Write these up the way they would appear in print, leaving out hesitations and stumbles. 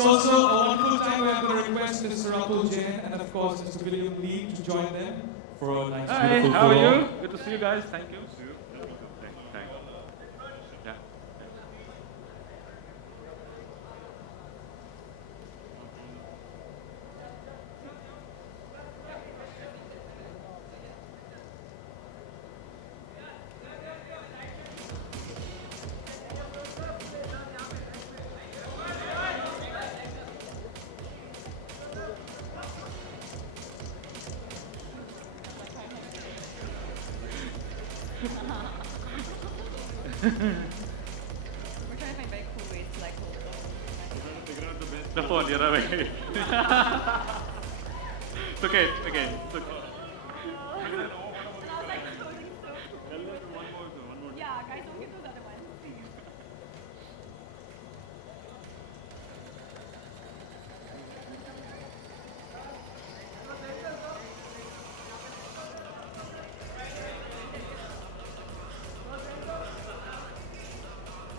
It's also a wonderful time where I'm going to request Mr. Atul Jain and of course Mr. William Lee to join them for a nice Hi, beautiful how are photo. you? Good to see you guys. Thank you. See you. Thanks. Yeah. We're trying to find very cool ways to like hold it. The phone, you're away. It's okay. It's okay. It's okay. And I was like, totally so cool. Yeah, guys, don't give those other ones.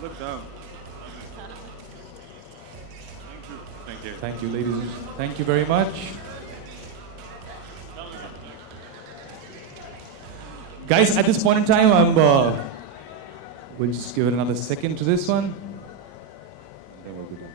Look down. Thank you. Thank you, ladies. Thank you very much. Guys, at this point in time, we'll just give it another second to this one. Then we'll be done.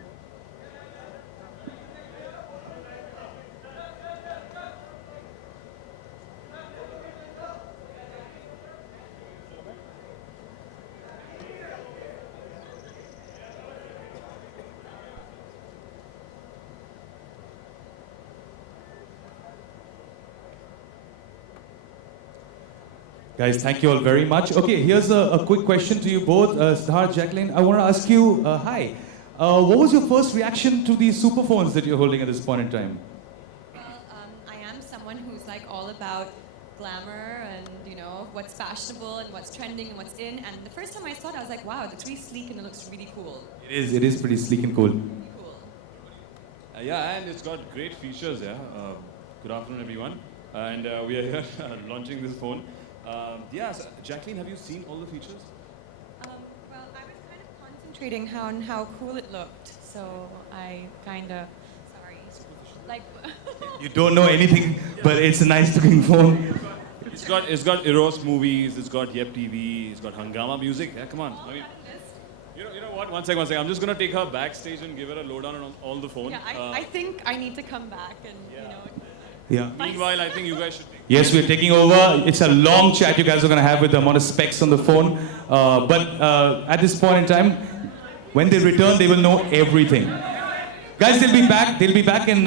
Guys, thank you all very much. Okay, here's a quick question to you both. Siddharth, Jacqueline, I want to ask you, hi. What was your first reaction to these super phones that you're holding at this point in time? Well, I am someone who's like all about glamour and, you know, what's fashionable and what's trending and what's in. And the first time I saw it, I was like, wow, it looks really sleek and it looks really cool. It is pretty sleek and cool. Really cool. Yeah, and it's got great features, yeah. Good afternoon, everyone. And we are here launching this phone. Yes, Jacqueline, have you seen all the features? Well, I was kind of concentrating on how cool it looked. So I kind of, sorry, like, You don't know anything, but it's a nice looking phone. It's got Eros movies, it's got Yep TV, it's got Hangama music. Yeah, come on. I mean, you know what? One second. I'm just gonna take her backstage and give her a lowdown on all the phone. yeah, I think I need to come back and, you know. Yeah. Meanwhile, I think you guys should take. Yes, we're taking over. It's a long chat you guys are going to have with the amount of specs on the phone. But at this point in time, when they return, they will know everything. Guys, they'll be back. They'll be back in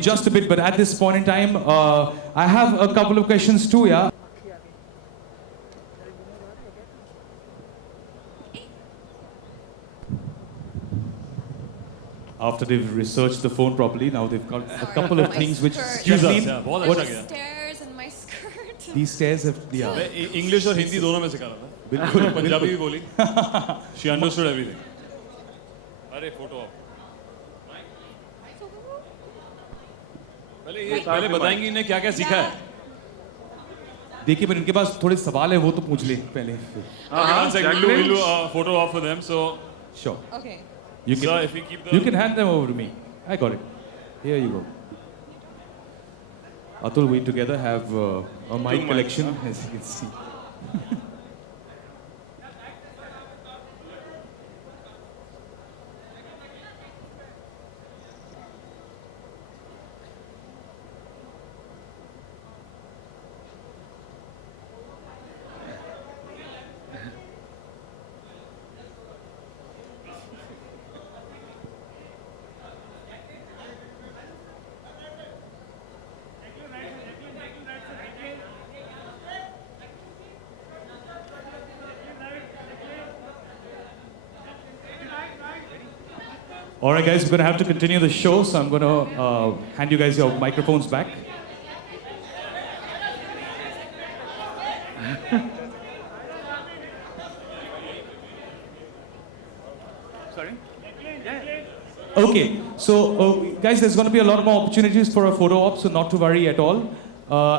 just a bit. But at this point in time, I have a couple of questions too, yeah? After they've researched the phone properly, now they've got a couple of My things which... skirt. Excuse us, Jacqueline, yeah, बहुत what- अच्छा किया. Stairs and my skirt. These stairs have... Yeah. मैं English और हिंदी दोनों में सिखा रहा था. बिल्कुल, पंजाबी भी बोली. She understood everything. अरे फोटो ऑफ. पहले बताएंगी इन्हें क्या क्या सीखा है. देखिए, पर इनके पास थोड़े सवाल है, वो तो पूछ ले पहले. One second, we'll do a photo op for them. So, Sure. Okay. You sir, can, if we keep the. you can hand them over to me. I got it. Here you go. Atul, we together have a mic mics, collection, as you can see. All right, guys, we're going to have to continue the show, so I'm going to hand you guys your microphones back. Sorry? Yeah. Okay, so guys, there's going to be a lot more opportunities for a photo op, so not to worry at all.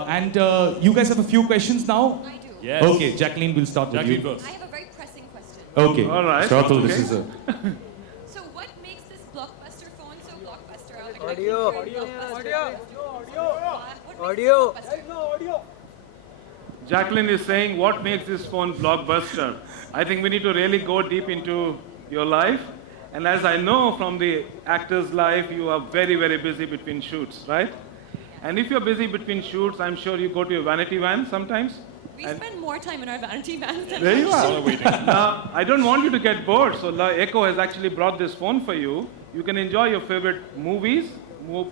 And you guys have a few questions now? I do. Yes. Okay, Jacqueline, we'll start with Jacqueline you. first. I have a very pressing question. Okay. All right, So Atul, this okay. is a... So what makes this blockbuster phone so Blockbuster. Audio. Audio. Jacqueline is saying, what makes this phone blockbuster? I think we need to really go deep into your life. And as I know from the actor's life, you are very, very busy between shoots, right? And if you're busy between shoots, I'm sure you go to your vanity van sometimes. We spend more time in our vanity vans than There you actually- are. Now, I don't want you to get bored, so La Echo has actually brought this phone for you. You can enjoy your favorite movies,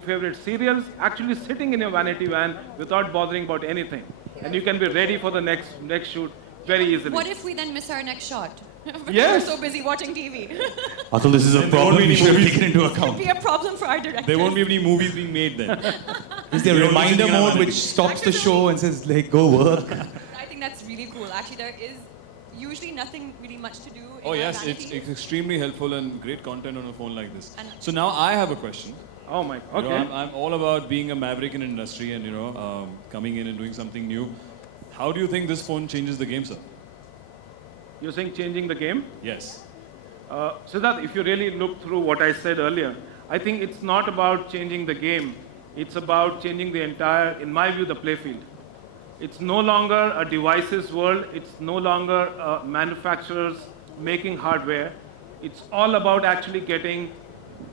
favorite serials, actually sitting in your vanity van without bothering about anything. And you can be ready for the next shoot very easily. What if we then miss our next shot? Because Yes. we're so busy watching TV. Atul, this is a Then there won't problem be we any should have movies. taken into account. Be a problem for our director. There won't be any movies being made then. Is there a You're reminder sitting in a mode vanity. which stops the Actually- show and says, like, go work? I think that's really cool. Actually, there is usually nothing really much to do in Oh our yes, vanity. it's extremely helpful and great content on a phone like this. And- So now I have a question. Oh my, You know, okay. I'm all about being a maverick in industry and coming in and doing something new. How do you think this phone changes the game, sir? You're saying changing the game? Yes. Siddharth, if you really look through what I said earlier, I think it's not about changing the game. It's about changing the entire, in my view, the playfield. It's no longer a devices world. It's no longer manufacturers making hardware. It's all about actually getting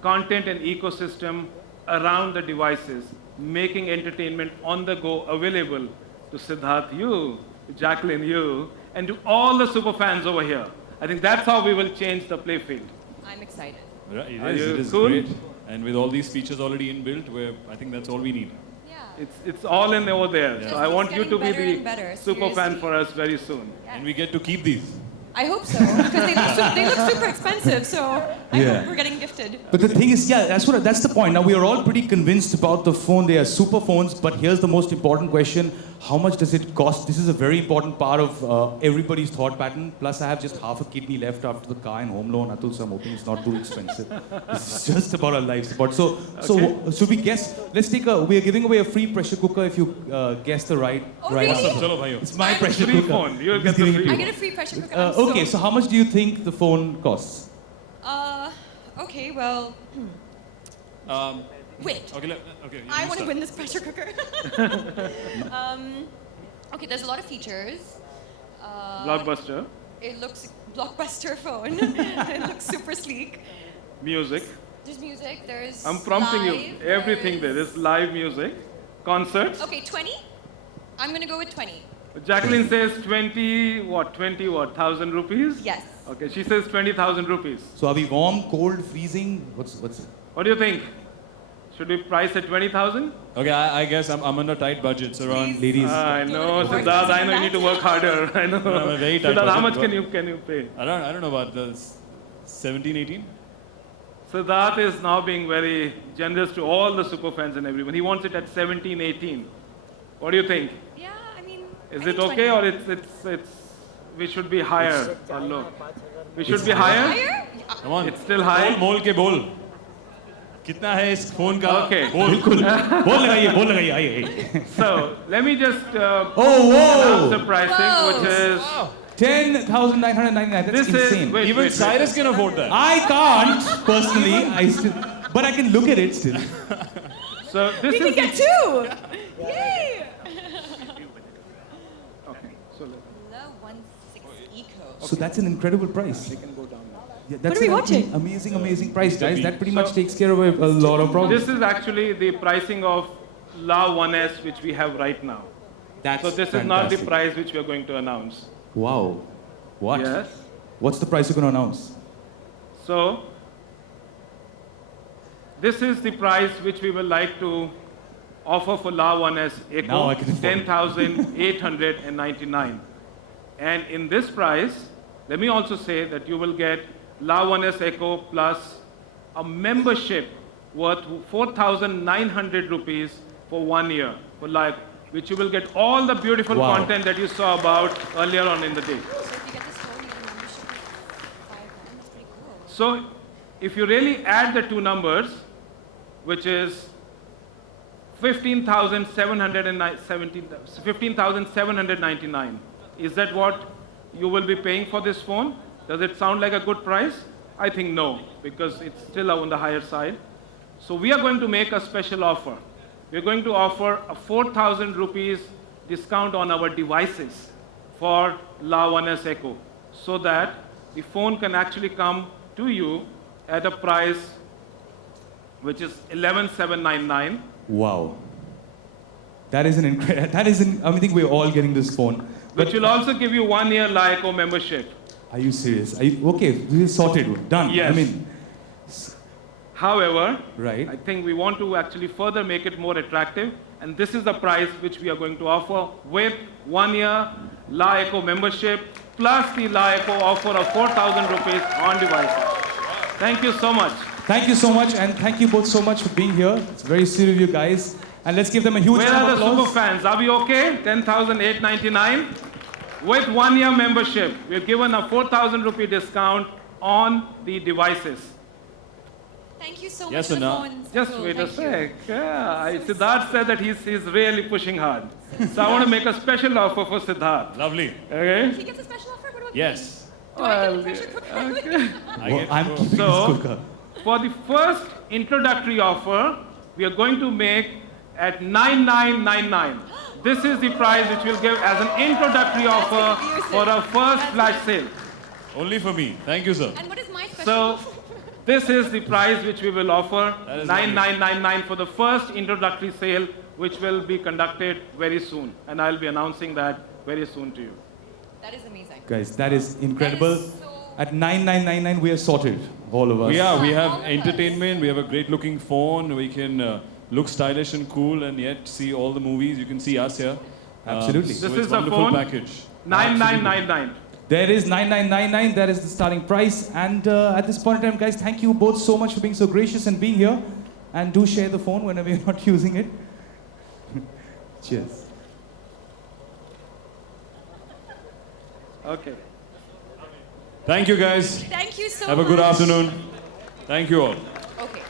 content and ecosystem around the devices, making entertainment on the go available to Siddharth, you, to Jacqueline, you, and to all the super fans over here. I think that's how we will change the playfield. I'm excited. Right, It Are is, you it is cool? great. And with all these features already inbuilt, I think that's all we need. Yeah. It's all in over there. Yeah. So I It's want you to be getting the better and better, super fan seriously. for us very soon. And we get to keep these. I hope so, because they look super expensive, so I Yeah. hope we're getting gifted. But the thing is, yeah, that's the point. Now we are all pretty convinced about the phone. They are super phones, but here's the most important question: how much does it cost? This is a very important part of everybody's thought pattern. Plus, I have just half a kidney left after the car and home loan, Atul, so I'm hoping it's not too expensive. It's just about our life support. So should we guess? Let's take we are giving away a free pressure cooker if you guess the right Oh, right really? answer. Chalo, bhaiyo. It's my pressure Free cooker. phone. You'll He's get the giving it free to I you. get a free pressure cooker. I'm Okay, so how much do you think the phone costs? Okay, well, Um, wait. okay, okay. you I want to start. win this pressure cooker. Okay, there's a lot of features. Blockbuster, It looks blockbuster phone. It looks super sleek. music. There's music. There's. I'm prompting you. live, Everything there. There's live music, concerts. Okay, 20. I'm gonna go with 20. Jacqueline says 20,000 rupees? Yes. Okay, she says 20,000 rupees. So are we warm, cold, freezing? What's it? What do you think? Should we price at 20,000? Okay, I guess I'm under tight budgets around. Please. Ladies. I Do you know, wanna go Siddharth, for I know you need to work harder. I know. I'm a very tight Siddharth, how much budget, can you pay? I don't know about the 17, 18. Siddharth is now being very generous to all the super fans and everyone. He wants it at 17, 18. What do you think? Yeah, I mean. Is I it think okay 20. or it's we should be higher or low? We should be higher? Higher? Come on. It's still high? मोल के बोल. कितना है इस phone का? Okay. बोल. बिल्कुल बोल लगाइए आइए So let me just Oh, announce the whoa! pricing, Whoa. which is 10,999. That's this insane. is wait, Even wait, Cyrus can afford that. I can't personally. But I can look at it still. So this We can is get two! Yay! okay. So let- Low 1.6 Eco. So that's an incredible price. we can go down now. Yeah, that's are we an watching? amazing price, guys. That pretty So- much takes care of a lot of problems. This is actually the pricing of La 1S, which we have right now. That's So this is not the fantastic. price which we are going to announce. Wow. What? Yes. What's the price you're going to announce? So this is the price which we will like to offer for La 1S Now Eco, I can afford it. 10,899. And in this price, let me also say that you will get La 1S Eco plus a membership worth 4,900 rupees for 1 year for life, which you will get all the beautiful Wow. content that you saw about earlier on in the day. So if you get this phone, you get a membership of 5 grand. That's pretty cool. So if you really add the two numbers, which is 15,799, is that what you will be paying for this phone? Does it sound like a good price? I think no, because it's still on the higher side. So we are going to make a special offer. We are going to offer a 4,000 rupees discount on our devices for La 1S Echo, so that the phone can actually come to you at a price which is 11,799. Wow. That is an incredible. I think we're all getting this phone. Which will also give you 1 year La Echo membership. Are you serious? Are you okay? This is sorted. Done. Yes. I mean, However, right. I think we want to actually further make it more attractive, and this is the price which we are going to offer with 1 year La Echo membership plus the La Echo offer of 4,000 rupees on devices. Thank you so much. Thank you so much, and thank you both so much for being here. It's very sweet of you guys. And let's give them a huge Where round are of the applause. super fans? Are we okay? 10,899 with 1 year membership. We're given a 4,000 rupee discount on the devices. Thank you so Yes, much for the Anna. phones. Just Cool, wait a thank you. sec. Yeah, Siddharth said that he's really pushing hard. So I want to make a special offer for Siddharth. Lovely. Okay? He gets a special offer? What about Yes. me? Do I get the pressure cooker? Okay. I Well, get to I'm go. keeping So- this cooker. For the first introductory offer, we are going to make at 9,999. This is the price which we'll give as an introductory offer for our first flash sale. Only for me. Thank you, sir. And what is my special So offer? this is the price which we will offer, That is 9,999 for the first introductory sale, which will be conducted very soon. And I'll be announcing that very soon to you. That is amazing. Guys, that is incredible. That is so- At 9,999, we are sorted, all of us. We are. We All have of us. entertainment. We have a great looking phone. We can look stylish and cool and yet see all the movies. You can see us here. Absolutely. So This it's is the wonderful phone. package. 9,999. There is 9,999. That is the starting price. And at this point in time, guys, thank you both so much for being so gracious and being here. And do share the phone whenever you're not using it. Cheers. Okay. Thank you, guys. Thank you so much. Have a good afternoon. Thank you all. Okay.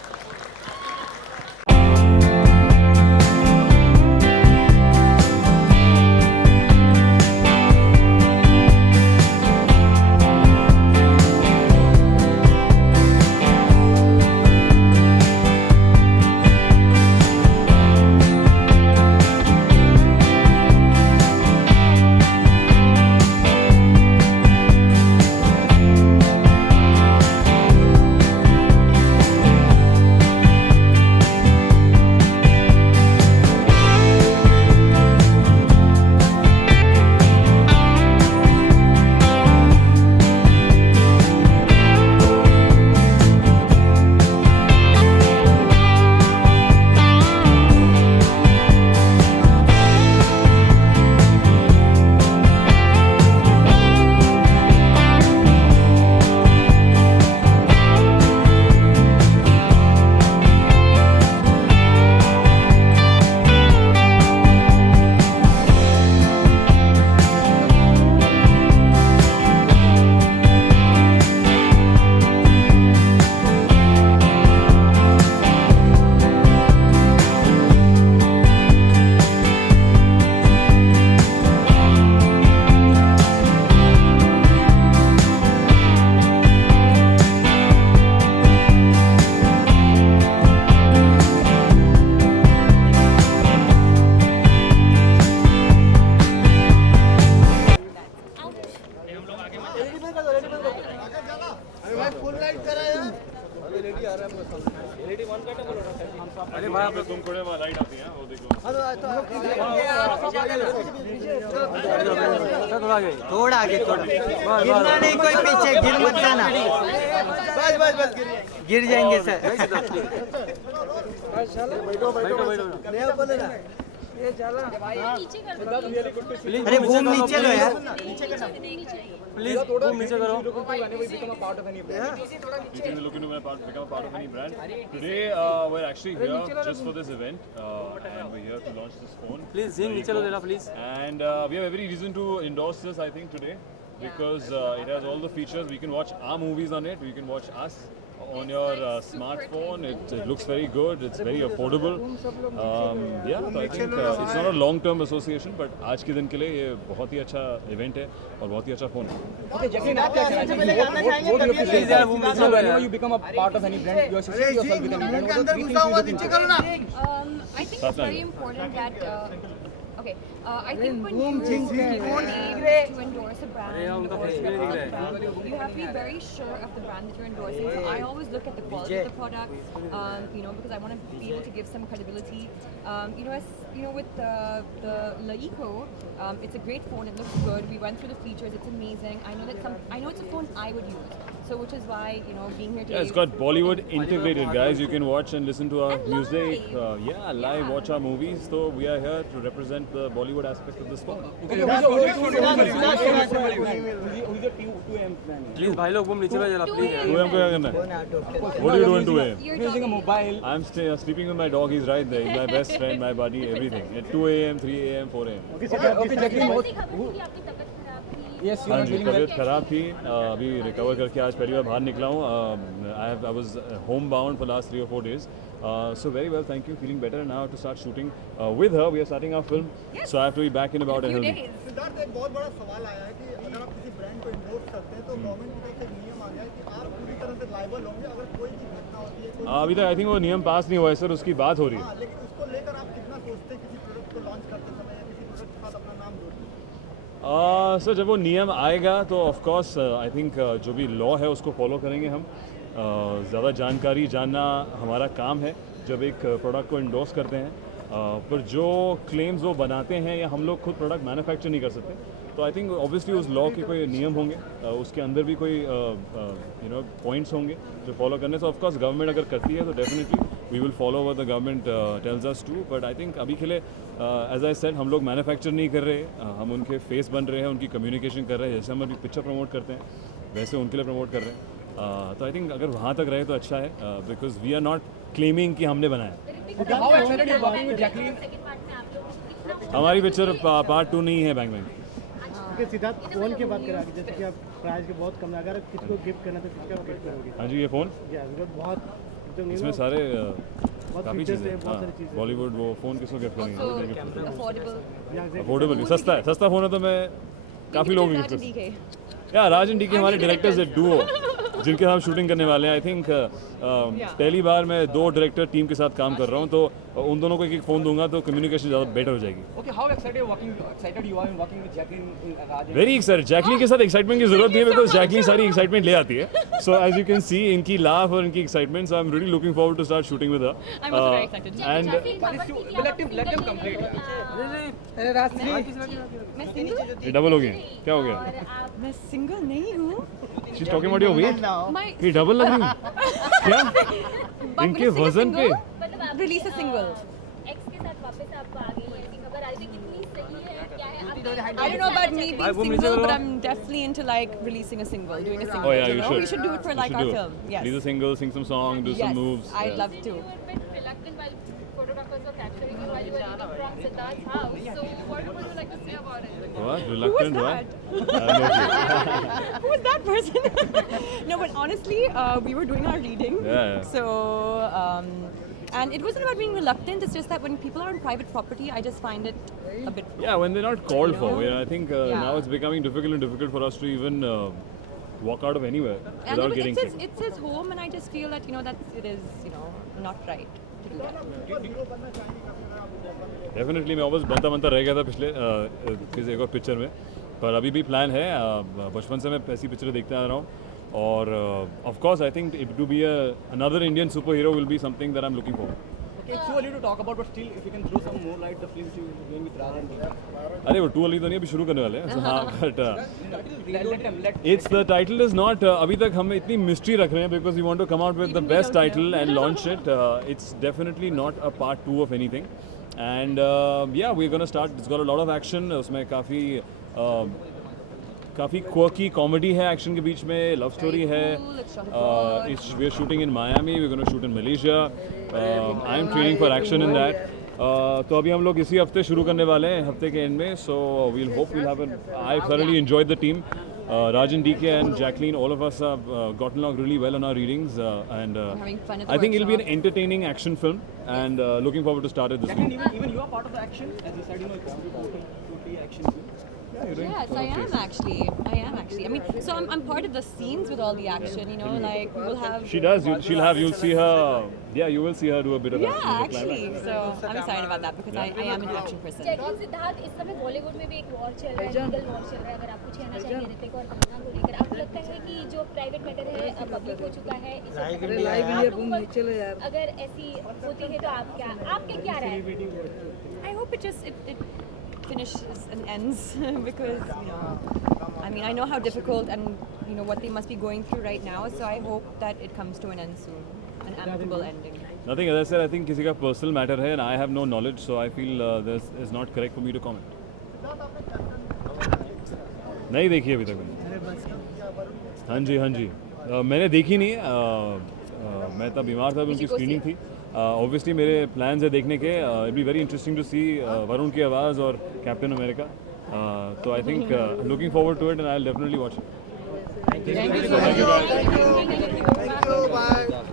थोड़ा आगे थोड़ा गिरना नहीं कोई पीछे गिर मत जाना बस बस बस गिर जाएंगे सर अरे घूम नीचे लो यार Please, boom, नीचे करो. You can look into become a part of any brand. Today, we're actually here just for this event, and we're here to launch this phone. Please, Zing, नीचे लो जरा, please. And we have every reason to endorse this, I think, today, because it has all the features. We can watch our movies on it. We can watch us, on your smartphone. It looks very good. It's very affordable. Yeah, so I think it's not a long-term association, but आज के दिन के लिए ये बहुत ही अच्छा event है और बहुत ही अच्छा phone है. प्लीज यार वो नीचे करो यार। you become a part of any brand, you associate yourself with any brand. What are the three things you look into? I think it's very important that okay. I think when you need to endorse a brand, अरे यार, उनका or face भी नहीं दिख represent रहा a brand, you have to be very sure of the brand that you're endorsing. So I always look at the quality of the product, you know, because I want to be able to give some credibility. With the Laiko, it's a great phone. It looks good. We went through the features. It's amazing. I know it's a phone I would use. So which is why, you know, being here today. Yeah, it's got Bollywood integrated, guys. You can watch and listen to our And music. live. Live, watch our movies. So we are here to represent the Bollywood aspect of this film. Who's your 2 AM brand? Please भाई लोग वो नीचे करो जरा please यार। 2 AM को क्या करना है? What are you doing 2 AM? You're Using a talking- mobile. I'm sleeping with my dog. He's right there. He's my best friend, my buddy, everything. At 2 AM, 3 AM, 4 AM. Okay, Jacqueline, yes, you हाँ are ji, feeling well. तबीयत खराब थी. अभी recover करके आज पहली बार बाहर निकला हूँ. I was homebound for last 3 or 4 days. So very well, thank you. Feeling better now to start shooting with her. We are starting our film, so I have to be back in about a few healthy. days. Siddharth, एक बहुत बड़ा सवाल आया है कि अगर आप किसी ब्रांड को इंडोर्स करते हैं तो गवर्नमेंट की तरफ से एक नियम आ गया है कि आप पूरी तरह से लायबल होंगे अगर कोई भी घटना होती है अभी तक आई थिंक वो नियम पास नहीं हुआ है सर. उसकी बात हो रही है. हाँ, लेकिन उसको लेकर आप कितना सोचते हैं किसी प्रोडक्ट को लॉन्च करते समय या किसी प्रोडक्ट के साथ अपना नाम जोड़ते हैं? सर जब वो नियम आएगा तो ऑफ कोर्स आई थिंक जो भी लॉ है उसको फॉलो करेंगे हम. ज़्यादा जानकारी जानना हमारा काम है जब एक प्रोडक्ट को इंडोर्स करते हैं. पर जो क्लेम्स वो बनाते हैं या हम लोग खुद प्रोडक्ट मैन्युफैक्चर नहीं कर सकते, तो आई थिंक ऑब्वियसली उस लॉ के कोई नियम होंगे, उसके अंदर भी कोई पॉइंट्स होंगे जो फॉलो करने से. ऑफ कोर्स गवर्नमेंट अगर करती है तो definitely we will follow what the government tells us to. But I think अभी के लिए एज आई सेड हम लोग मैन्युफैक्चर नहीं कर रहे. हम उनके फेस बन रहे हैं, उनकी कम्युनिकेशन कर रहे हैं. जैसे हम अभी पिक्चर प्रमोट करते हैं वैसे उनके लिए प्रमोट कर रहे हैं. तो आई थिंक अगर वहाँ तक रहे तो अच्छा है, because we are not claiming कि हमने बनाया. How excited you are working with Jacqueline? हमारी पिक्चर पार्ट 2 नहीं है बैंक में. ओके सिद्धार्थ, फोन की बात करें आगे, जैसे कि आप प्राइस के बहुत कम, अगर किसी को गिफ्ट करना तो किसका गिफ्ट करोगे? हाँ जी, ये फ़ोन बहुत जो इसमें सारे काफ़ी features चीज़ें हैं, बहुत सारी चीज़ें. बॉलीवुड वो फ़ोन किसको गिफ्ट करेंगे? Affordable. अफोर्डेबल, सस्ता है. सस्ता फ़ोन है तो मैं काफ़ी लोगों को गिफ्ट DK. या राज एंड डीके हमारे डायरेक्टर्स है डुओ जिनके साथ शूटिंग करने वाले हैं. आई थिंक पहली बार मैं 2 डायरेक्टर टीम के साथ काम कर रहा हूँ, तो उन दोनों को एक फ़ोन दूंगा तो कम्युनिकेशन ज़्यादा बेटर हो जाएगी. Okay, how excited you are working with Jacqueline in Raj? Very excited. Jacqueline के साथ एक्साइटमेंट की जरूरत नहीं है बिकॉज जैकलिन सारी एक्साइटमेंट ले आती है. So as you can see इनकी लाफ और इनकी excitement, so I am really looking forward to start shooting with her. I'm also very excited. And Let them complete. मैं single? ये डबल हो गया. क्या हो गया? मैं single नहीं हूँ. She is talking about your weight. My- ये डबल लग रही हूँ क्या? But इनके when I sing a वजन पे single, release a single. X के साथ वापस आप आ गई हैं, खबर आई थी कितनी सही है, क्या है आप I don't know about me being वो नीचे single, करो। but I'm definitely into like releasing a single, doing a single. Oh yeah, you know? should. We should do it for You like should our do it. film. Yes. Release a single, sing some song, do some Yes, moves. I'd Yeah. love to. you were a bit reluctant while photographers were capturing you while you were leaving from Siddharth's house. So what would you like to say about it? What? Who was Reluctant? that? What? No clue. Who was that person? No, but honestly, we were doing our reading. Yeah. So, and it wasn't about being reluctant. It's just that when people are on private property, I just find it a bit. Yeah, when they're not called for. Yeah, I think Yeah. now it's becoming difficult for us to even walk out of anywhere And without it, getting sick. it's his home, and I just feel that that it is not right to do that. Definitely मैं obvious बनता रह गया था पिछले किसी एक और picture में, पर अभी भी प्लान है. बचपन से मैं ऐसी पिक्चरें देखते आ रहा हूँ और of course I think it to be another Indian super hero will be something that I am looking for. Okay, it's too early to talk about, but still, if you can throw some more light, the films you are doing with Raj and Deepak. अरे वो 2 अली तो नहीं, अभी शुरू करने वाले हैं. हाँ, but Let It's the title is not अभी तक हम इतनी मिस्ट्री रख रहे हैं because we want to come out with the best title and launch it. It's definitely not a part 2 of anything, and yeah, we're gonna start. It's got a lot of action. उसमें काफ़ी quirky comedy है action के बीच में, love story है. We are shooting in Miami. We're gonna shoot in Malaysia. I am training for action in that. तो अभी हम लोग इसी हफ्ते शुरू करने वाले हैं, हफ्ते के एंड में. So we'll hope we'll have I thoroughly enjoyed the team. Rajan, DK and Jacqueline, all of us have gotten along really well on our readings, and having fun at the I think it'll be an workshop. entertaining action film, and looking forward to start it this Jacqueline, week. even you are part of the action, as you said, you know, it's totally action film. Yes, I am actually. I mean, so I'm part of the scenes with all the action. You know, like we will have. She does. You'll see her. Yeah, you will see her do a bit of action Yeah, in the actually. climax. So I'm excited about that because I am an action person. Jacqueline Siddharth इस समय बॉलीवुड में भी एक war चल रहा है, legal war चल रहा है। अगर आप कुछ कहना चाहिए ऋतिक और कंगना को लेकर, आपको लगता है कि जो प्राइवेट मैटर है अब पब्लिक हो चुका है, इसे आप लोगों को अगर ऐसी होती है तो आपके क्या राय है? I hope it finishes and ends because you know, I mean, I know how difficult and you know what they must be going through right now. So I hope that it comes to an end soon, an amicable ending. Nothing, as I said, I think किसी का personal matter है, and I have no knowledge, so I feel this is not correct for me to comment. नहीं देखी अभी तक मैंने। हाँ जी, मैंने देखी नहीं है, मैं तब बीमार था, उनकी स्क्रीनिंग थी। Obviously मेरे plans है देखने के, it'll be very interesting to see Varun की आवाज़ और Captain America. So I think I'm looking forward to it, and I'll definitely watch it. Thank you so much. Thank you. Bye.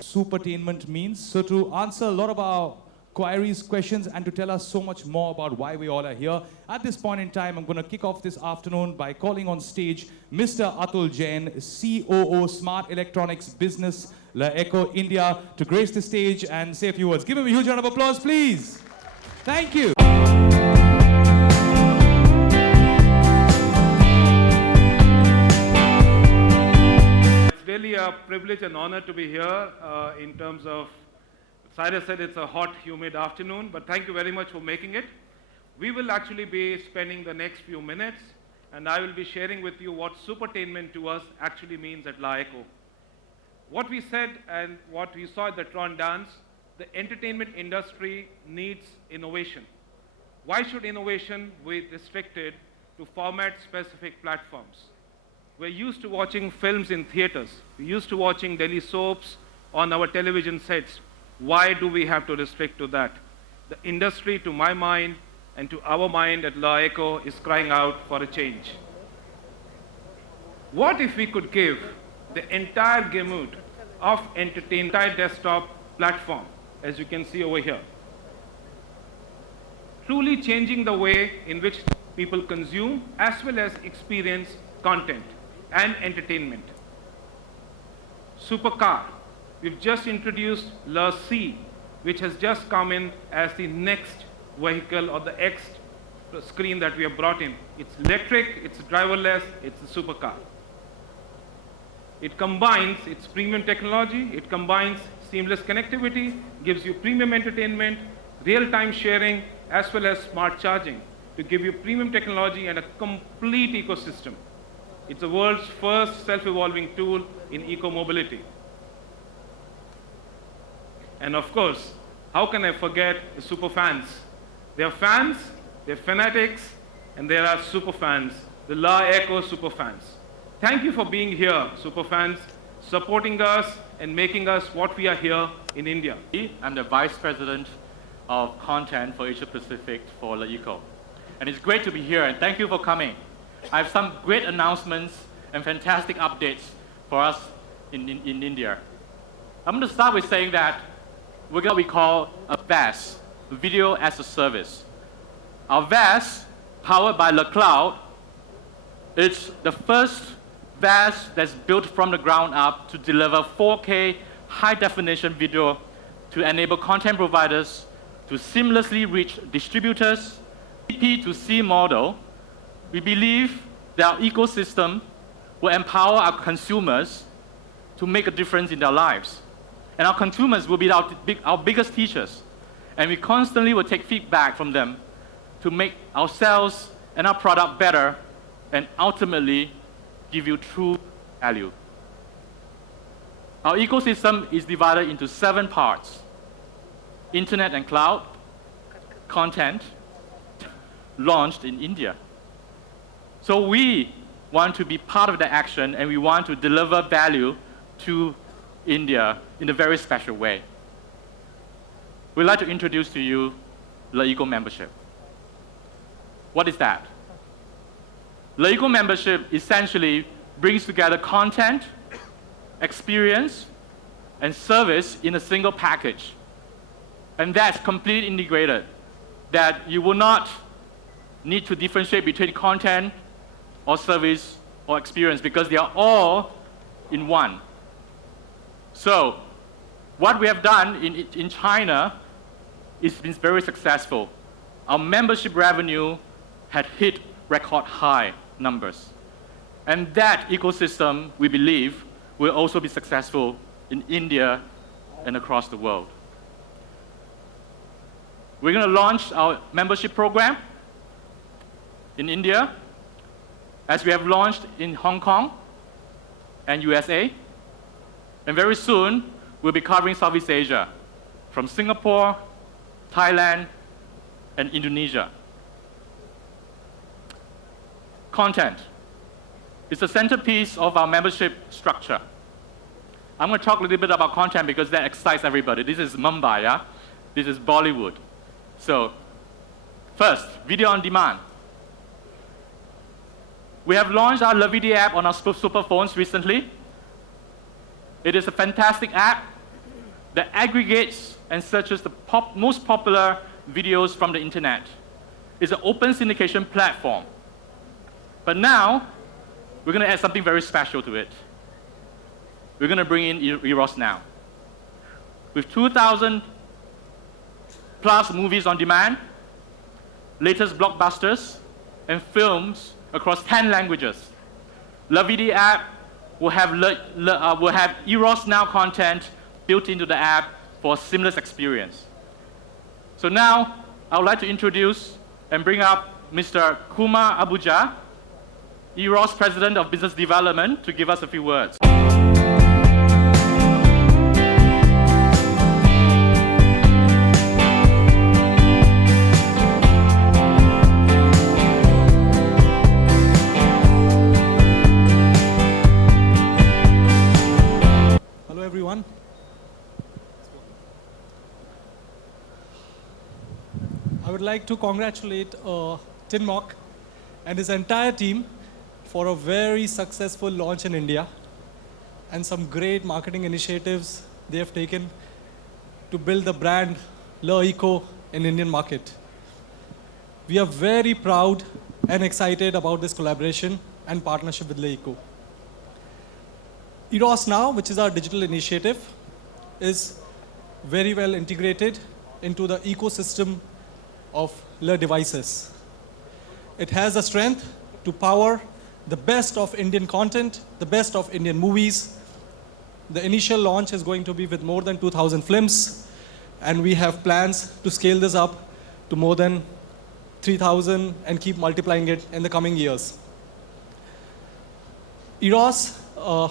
Supertainment means. So to answer a lot of our queries, questions, and to tell us so much more about why we all are here, at this point in time, I'm going to kick off this afternoon by calling on stage Mr. Atul Jain, COO Smart Electronics Business, La Echo India, to grace the stage and say a few words. Give him a huge round of applause, please. Thank you. It's really a privilege and honor to be here in terms of, Cyrus said it's a hot, humid afternoon, but thank you very much for making it. We will actually be spending the next few minutes, and I will be sharing with you what supertainment to us actually means at La Echo. What we said and what we saw at the Tron Dance, the entertainment industry needs innovation. Why should innovation be restricted to format-specific platforms? We're used to watching films in theaters. We're used to watching daily soaps on our television sets. Why do we have to restrict to that? The industry, to my mind, and to our mind at La Echo, is crying out for a change. What if we could give the entire gamut of entertainment, entire desktop platform, as you can see over here, truly changing the way in which people consume as well as experience content and entertainment. Supercar, we've just introduced La C, which has just come in as the next vehicle or the X screen that we have brought in. It's electric, it's driverless, it's a supercar. It combines its premium technology, it combines seamless connectivity, gives you premium entertainment, real-time sharing, as well as smart charging to give you premium technology and a complete ecosystem. It's the world's first self-evolving tool in eco-mobility. And of course, how can I forget the super fans? There are fans, there are fanatics, and there are super fans, the La Echo super fans. Thank you for being here, super fans, supporting us and making us what we are here in India. I'm the Vice President of Content for Asia Pacific for La Echo. And it's great to be here, and thank you for coming. I have some great announcements and fantastic updates for us in India. I'm going to start with saying that we're what we call a VAS, Video as a Service. Our VAS, powered by the cloud, it's the first VAS that's built from the ground up to deliver 4K high-definition video to enable content providers to seamlessly reach distributors. P2C model, we believe that our ecosystem will empower our consumers to make a difference in their lives. And our consumers will be our biggest teachers. And we constantly will take feedback from them to make ourselves and our product better and ultimately give you true value. Our ecosystem is divided into 7 parts: internet and cloud, content, launched in India. So we want to be part of the action, and we want to deliver value to India in a very special way. We'd like to introduce to you La Echo membership. What is that? LeEco membership essentially brings together content, experience, and service in a single package. And that's completely integrated, that you will not need to differentiate between content or service or experience because they are all in one. So what we have done in China is been very successful. Our membership revenue had hit record high numbers. And that ecosystem, we believe, will also be successful in India and across the world. We're going to launch our membership program in India, as we have launched in Hong Kong and USA. And very soon, we'll be covering Southeast Asia, from Singapore, Thailand, and Indonesia. Content is the centerpiece of our membership structure. I'm going to talk a little bit about content because that excites everybody. This is Mumbai, yeah? This is Bollywood. So, first, video on demand. We have launched our LeVidi app on our super phones recently. It is a fantastic app that aggregates and searches the most popular videos from the internet. It's an open syndication platform. But now, we're going to add something very special to it. We're going to bring in Eros Now. With 2,000 plus movies on demand, latest blockbusters, and films across 10 languages. LeVidi app will have Eros Now content built into the app for a seamless experience. So now, I would like to introduce and bring up Mr. Kumar Abuja, Eros President of Business Development, to give us a few words. Hello everyone. I would like to congratulate Tin Mok and his entire team for a very successful launch in India and some great marketing initiatives they have taken to build the brand LeEco in Indian market. We are very proud and excited about this collaboration and partnership with LeEco. Eros Now, which is our digital initiative, is very well integrated into the ecosystem of Le devices. It has the strength to power the best of Indian content, the best of Indian movies. The initial launch is going to be with more than 2,000 films, and we have plans to scale this up to more than 3,000 and keep multiplying it in the coming years. Eros,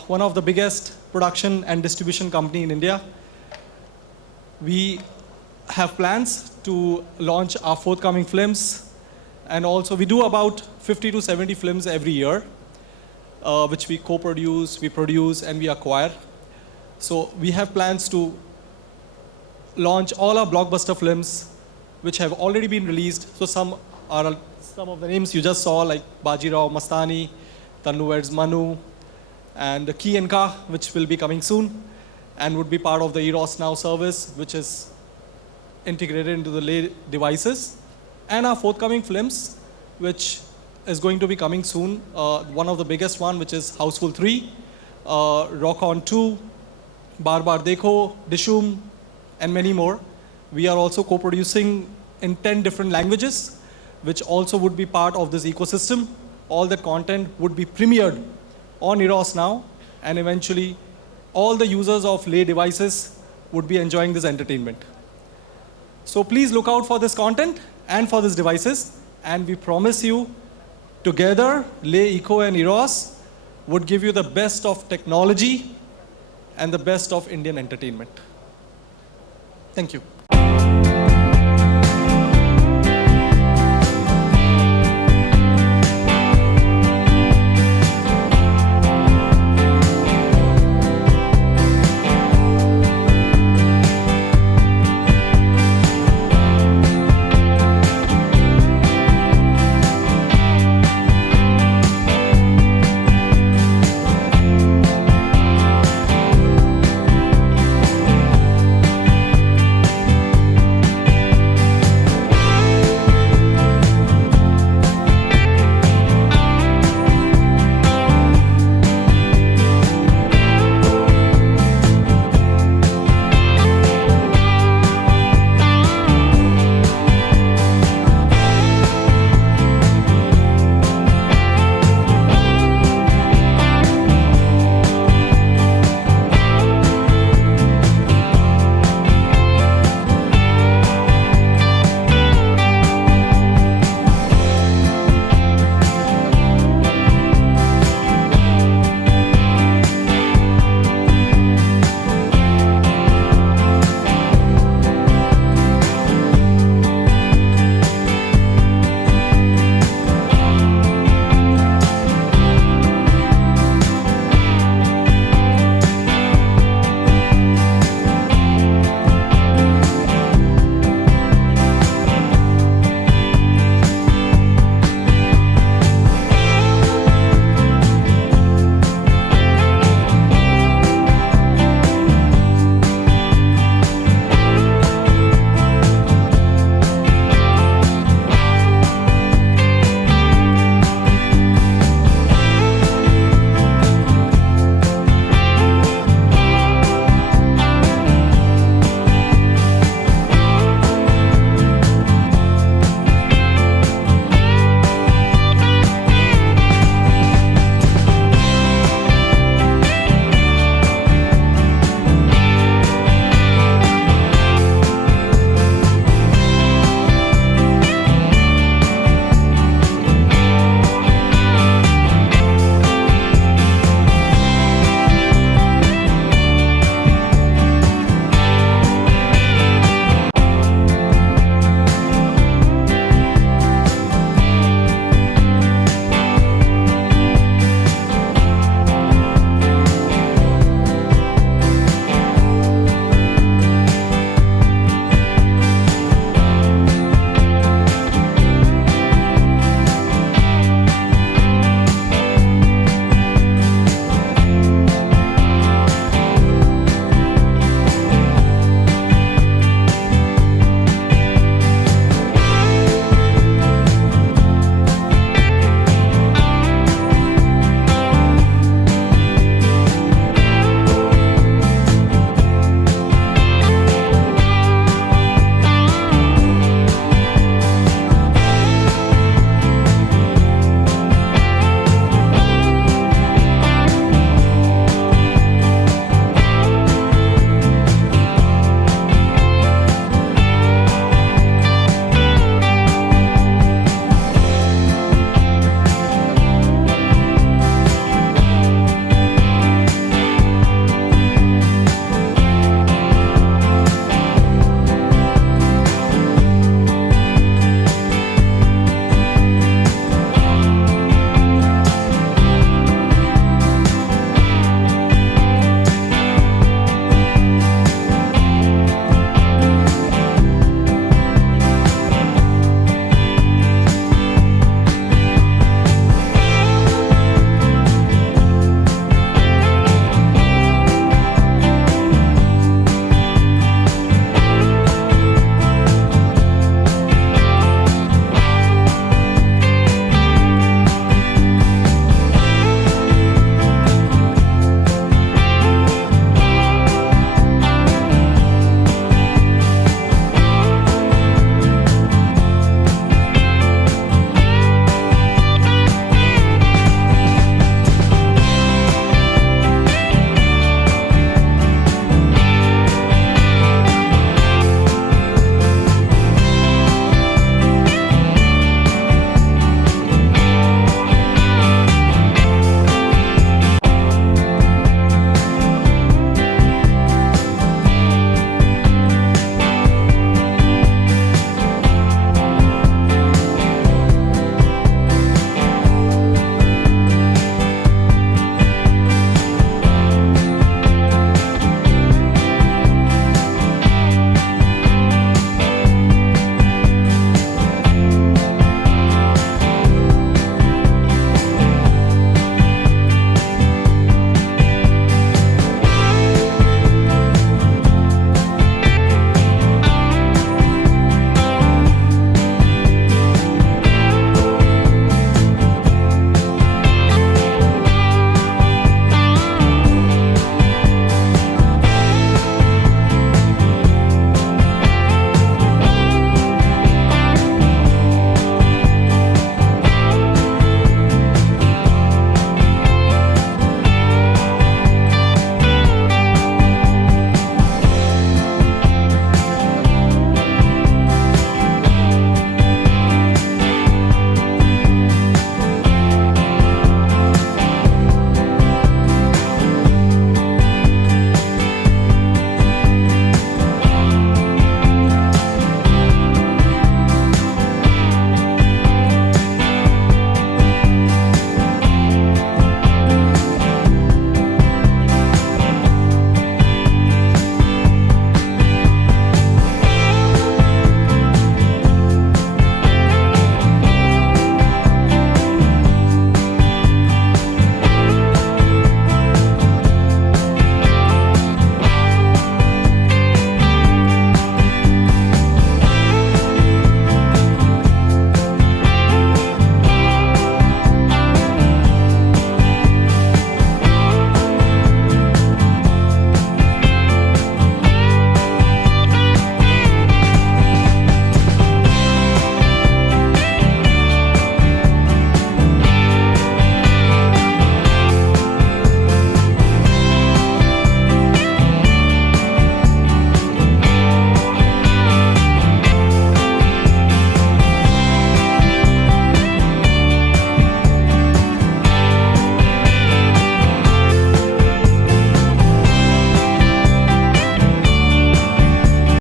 one of the biggest production and distribution company in India, we have plans to launch our forthcoming films, and also we do about 50 to 70 films every year, which we co-produce, we produce, and we acquire. So we have plans to launch all our blockbuster films, which have already been released. So some of the names you just saw, like Bajirao Mastani, Tannu Weds Manu, and the Key and Ka, which will be coming soon, and would be part of the Eros Now service, which is integrated into the Le devices. And our forthcoming films, which is going to be coming soon. One of the biggest one, which is Houseful 3, Rock On 2, Bar Bar Dekho, Dishoom, and many more. We are also co-producing in 10 different languages, which also would be part of this ecosystem. All the content would be premiered on Eros Now, and eventually all the users of Le devices would be enjoying this entertainment. So please look out for this content and for these devices, and we promise you, together, LeEco and Eros would give you the best of technology and the best of Indian entertainment. Thank you.